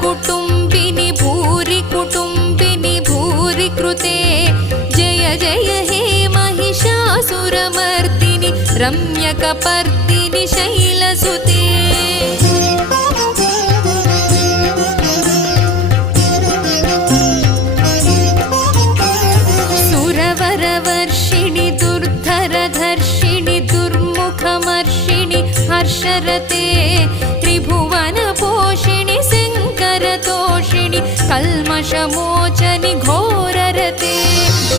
कुटुम्बिनि भूरि कुटुम्बिनि भूरि कृते जय जय हे महिषासुरमर्दिनि रम्यकपर्दिनि शैलसुते सुरवरवर्षिणि दुर्धरधर्षिणि दुर्मुखमर्षिणि हर्षरते त्रिभुवनपोषिणि शङ्करतोषिणि कल्मषमोचनि घोररते।